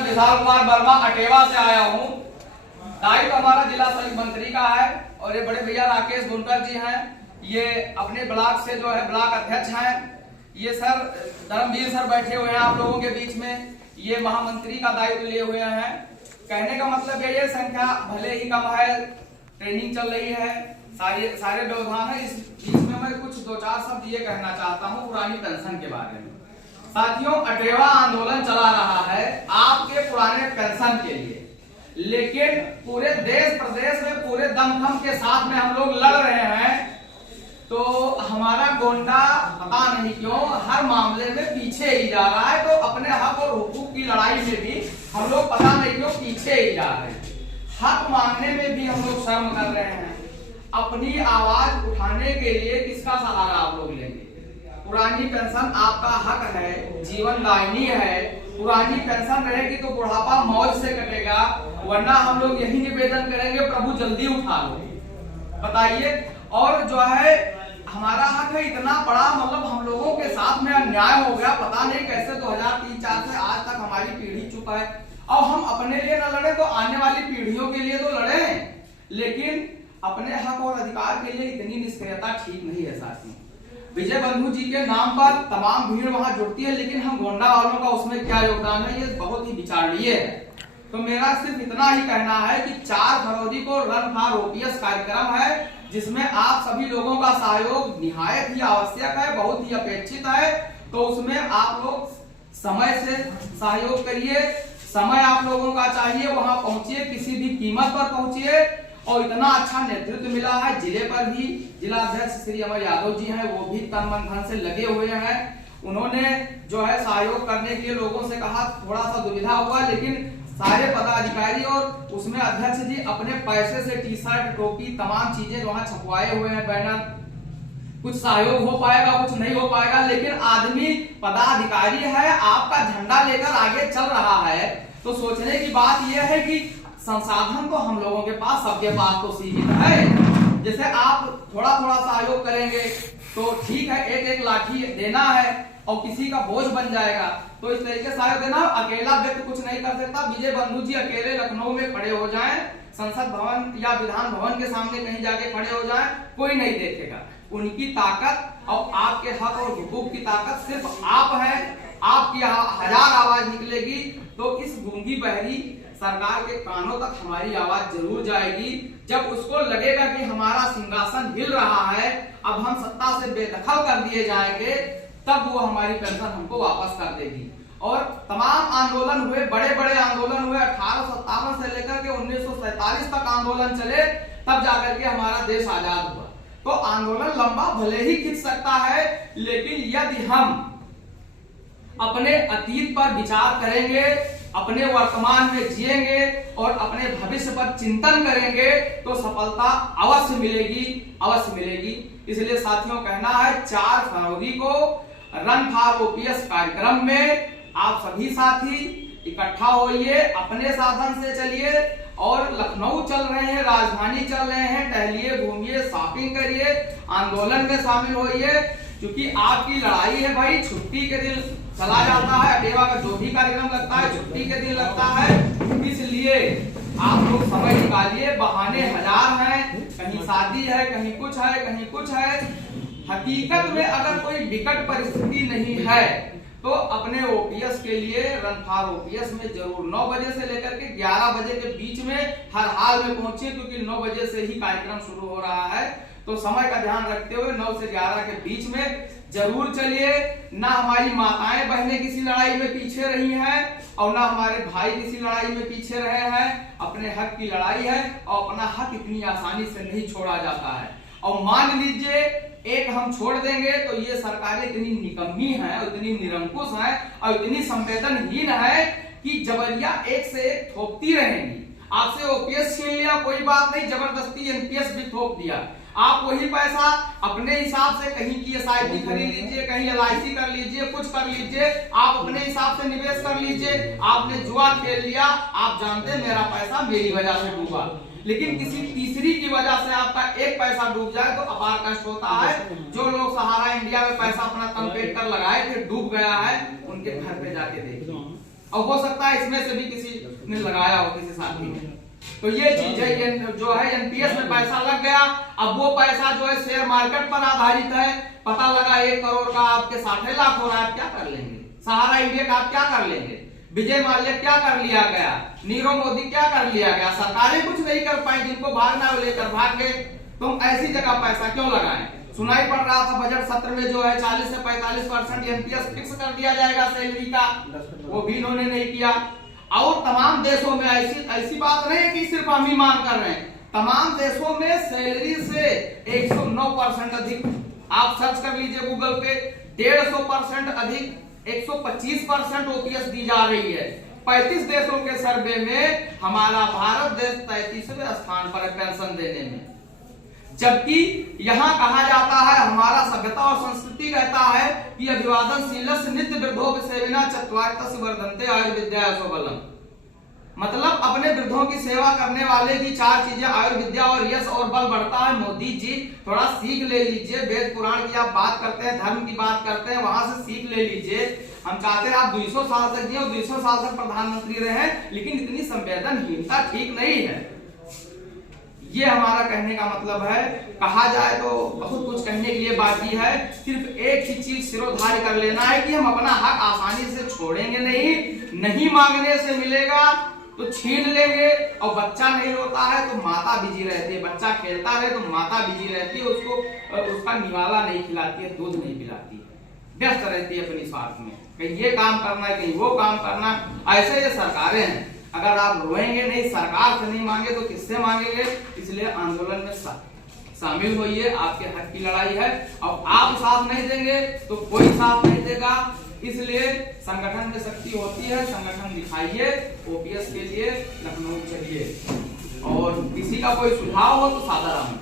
विशाल कुमार वर्मा अटेवा से आया हूँ। दायित्व हमारा जिला संयुक्त मंत्री का है और ये बड़े भैया राकेश बुनकर जी हैं, ये अपने ब्लॉक से जो है ब्लॉक अध्यक्ष हैं। ये सर धर्मवीर सर बैठे हुए हैं आप लोगों के बीच में, ये महामंत्री का दायित्व लिए हुए हैं। कहने का मतलब ये संख्या भले ही कम है, ट्रेनिंग चल रही है, सारे व्यवधान है। इस बीच में मैं कुछ दो चार शब्द ये कहना चाहता हूँ पुरानी पेंशन के बारे में। साथियों, अटेवा आंदोलन चला रहा है आपके पुराने पेंशन के लिए, लेकिन पूरे देश प्रदेश में पूरे दमखम के साथ में हम लोग लड़ रहे हैं, तो हमारा गोंडा पता नहीं क्यों हर मामले में पीछे ही जा रहा है। तो अपने हक और हुकूक की लड़ाई में भी हम लोग पता नहीं क्यों पीछे ही जा रहे हैं। हक मांगने में भी हम लोग शर्म कर रहे हैं। अपनी आवाज उठाने के लिए किसका सहारा आप लोग लेंगे? पुरानी पेंशन आपका हक है, जीवन दायिनी है। पुरानी पेंशन रहेगी तो बुढ़ापा मौज से कटेगा, वरना हम लोग यही निवेदन करेंगे प्रभु जल्दी उठा लो। बताइए, और जो है हमारा हक है इतना बड़ा, मतलब हम लोगों के साथ में अन्याय हो गया। पता नहीं कैसे 2003-4 से आज तक हमारी पीढ़ी चुका है। और हम अपने लिए न लड़े तो आने वाली पीढ़ियों के लिए तो लड़े, लेकिन अपने हक और अधिकार के लिए इतनी निष्क्रियता ठीक नहीं है। साथियों, विजय बंधु जी के नाम पर तमाम भीड़ वहां जुड़ती है, लेकिन हम गोंडा वालों का उसमें क्या योगदान है, ये बहुत ही विचारणीय है। तो मेरा सिर्फ इतना ही कहना है कि 4 फरवरी को रन फॉर ओपीएस कार्यक्रम है, जिसमें आप सभी लोगों का सहयोग निहायत ही आवश्यक है, बहुत ही अपेक्षित है। तो उसमें आप लोग समय से सहयोग करिए, समय आप लोगों का चाहिए, वहां पहुंचिए, किसी भी कीमत पर पहुंचिए। और इतना अच्छा नेतृत्व मिला है जिले पर भी, जिला अध्यक्ष श्री अमर यादव जी हैं, वो भी तन मन धन से लगे हुए हैं। उन्होंने जो है सहयोग करने के लिए लोगों से कहा, थोड़ा सा दुविधा हुआ, लेकिन सारे पदाधिकारी और उसमें अध्यक्ष जी अपने पैसे से टी शर्ट, टोपी, तमाम चीजें वहां छपवाए हुए हैं, बैनर। कुछ सहयोग हो पाएगा, कुछ नहीं हो पाएगा, लेकिन आदमी पदाधिकारी है, आपका झंडा लेकर आगे चल रहा है। तो सोचने की बात यह है कि संसाधन तो हम लोगों के पास, सबके पास तो सीमित है। जैसे आप थोड़ा थोड़ा सहयोग करेंगे तो ठीक है, एक एक लाठी देना है और किसी का बोझ बन जाएगा, तो इस तरीके से सहयोग देना। अकेला व्यक्ति कुछ नहीं कर सकता। विजय बंधु जी अकेले लखनऊ में खड़े हो जाएं, संसद भवन या विधान भवन के सामने कहीं जाके खड़े हो जाएं, कोई नहीं देखेगा। उनकी ताकत और आपके हक और हुकूक की ताकत सिर्फ आप है। आपकी 1000 आवाज निकलेगी तो इस गूंगी बहरी सरकार के कानों तक हमारी आवाज जरूर जाएगी। जब उसको लगेगा कि हमारा सिंहासन हिल रहा है, अब हम सत्ता से बेदखल कर दिए जाएंगे, तब वो हमारी पेंशन हमको वापस कर देगी। और तमाम आंदोलन हुए, बड़े बड़े आंदोलन हुए, 1857 से लेकर के 1947 तक आंदोलन चले, तब जाकर के हमारा देश आजाद हुआ। तो आंदोलन लंबा भले ही खिंच सकता है, लेकिन यदि हम अपने अतीत पर विचार करेंगे, अपने वर्तमान में जिएंगे और अपने भविष्य पर चिंतन करेंगे, तो सफलता अवश्य मिलेगी, अवश्य मिलेगी। इसलिए साथियों, कहना है 4 फरवरी को रन फॉर ओपीएस कार्यक्रम में आप सभी साथी इकट्ठा होइए, अपने साधन से चलिए। और लखनऊ चल रहे हैं, राजधानी चल रहे हैं, टहलिए, घूमिए, शॉपिंग करिए, आंदोलन में शामिल होइए, क्योंकि आपकी लड़ाई है भाई। छुट्टी के दिन चला जाता है, अटेवा का जो भी कार्यक्रम लगता है छुट्टी के दिन लगता है, इसलिए आप लोग समय निकालिए। बहाने हजार हैं, कहीं शादी है, कहीं कुछ है, कहीं कुछ है। हकीकत में अगर कोई विकट परिस्थिति नहीं है तो अपने ओपीएस के लिए रन फॉर ओपीएस में जरूर 9 बजे से लेकर के 11 बजे के बीच में हर हाल में पहुंचिए, क्योंकि 9 बजे से ही कार्यक्रम शुरू हो रहा है। तो समय का ध्यान रखते हुए 9 से 11 के बीच में जरूर चलिए। ना हमारी माताएं बहनें किसी लड़ाई में पीछे रही हैं और ना हमारे भाई किसी लड़ाई में पीछे रहे हैं। अपने हक की लड़ाई है और अपना हक इतनी आसानी से नहीं छोड़ा जाता है। और मान लीजिए एक हम छोड़ देंगे तो ये सरकारें इतनी निकम्मी है, इतनी निरंकुश है और इतनी संवेदनहीन है कि जबरिया एक से एक थोपती रहेंगी। आपसे ओपीएस छीन लिया, कोई बात नहीं, जबरदस्ती एनपीएस भी थोप दिया। आप वही पैसा अपने हिसाब से कहीं की एसआईपी खरीद लीजिए, कहीं एलआईसी कर लीजिए, कुछ कर लीजिए, आप अपने हिसाब से निवेश कर लीजिए। आपने जुआ खेल लिया, आप जानते हैं मेरा पैसा मेरी वजह से डूबा, लेकिन किसी तीसरी की वजह से आपका एक पैसा डूब जाए तो अपार कष्ट होता है। जो लोग सहारा इंडिया में पैसा अपना कम पेट कर लगाए फिर डूब गया है, उनके घर पे जाके देखिए। और हो सकता है इसमें से भी किसी ने लगाया हो, किसी साथी ने। तो ये चीज है, ये जो है एनपीएस में पैसा लग गया। अब वो पैसा जो है शेयर मार्केट पर आधारित है। पता लगा 1 करोड़ का आपके 60 लाख हो रहा है, आप क्या कर लेंगे? सहारा इंडिया का आप क्या कर लेंगे? विजय माल्या क्या कर लिया गया? नीरव मोदी क्या कर लिया गया? सरकारें कुछ नहीं कर पाई, जिनको भागना लेकर भाग गए। तुम ऐसी जगह पैसा क्यों लगाएं? सुनाई पड़ रहा था बजट सत्र में जो है 40 से 45% एनपीएस फिक्स कर दिया जाएगा सैलरी का, वो भी इन्होंने नहीं किया। और तमाम देशों में ऐसी बात नहीं है कि सिर्फ हम ही मांग कर रहे हैं, तमाम देशों में सैलरी से 109% अधिक, आप सर्च कर लीजिए गूगल पे, 150% अधिक, 125% ओपीएस दी जा रही है। 35 देशों के सर्वे में हमारा भारत देश 33वें स्थान पर है पेंशन देने में। जबकि यहाँ कहा जाता है, हमारा सभ्यता और संस्कृति कहता है कि अभिवादनशीलस्य नित्य वृद्धों सेविना चत्वारितस्य वर्धन्ते आयुर्विद्या यशोबलम्। मतलब अपने वृद्धों की सेवा करने वाले की 4 चीजें, आयुर्विद्या और यश और बल बढ़ता है। मोदी जी थोड़ा सीख ले लीजिए, वेद पुराण की आप बात करते हैं, धर्म की बात करते हैं, वहां से सीख ले लीजिए। हम चाहते हैं आप 200 साल तक जिए और 200 साल तक प्रधानमंत्री रहे, लेकिन इतनी संवेदनहीनता ठीक नहीं है। ये हमारा कहने का मतलब है। कहा जाए तो बहुत कुछ कहने के लिए बाकी है, सिर्फ एक ही चीज सिरोधार्य कर लेना है कि हम अपना हक आसानी से छोड़ेंगे नहीं मांगने से मिलेगा तो छीन लेंगे। और बच्चा नहीं रोता है तो माता बिजी रहती है, बच्चा खेलता है तो माता बिजी रहती है, उसको उसका निवाला नहीं खिलाती है, दूध नहीं पिलाती है, व्यस्त रहती है अपनी स्वार्थ में, कहीं ये काम करना है, कहीं वो काम करना। ऐसे ये सरकारें हैं, अगर आप रोएंगे नहीं, सरकार से नहीं मांगे तो किससे मांगेंगे? इसलिए आंदोलन में शामिल होइए, आपके हक की लड़ाई है। और आप साथ नहीं देंगे तो कोई साथ नहीं देगा, इसलिए संगठन में शक्ति होती है, संगठन दिखाइए। ओपीएस के लिए लखनऊ चलिए, और किसी का कोई सुझाव हो तो सादा राम।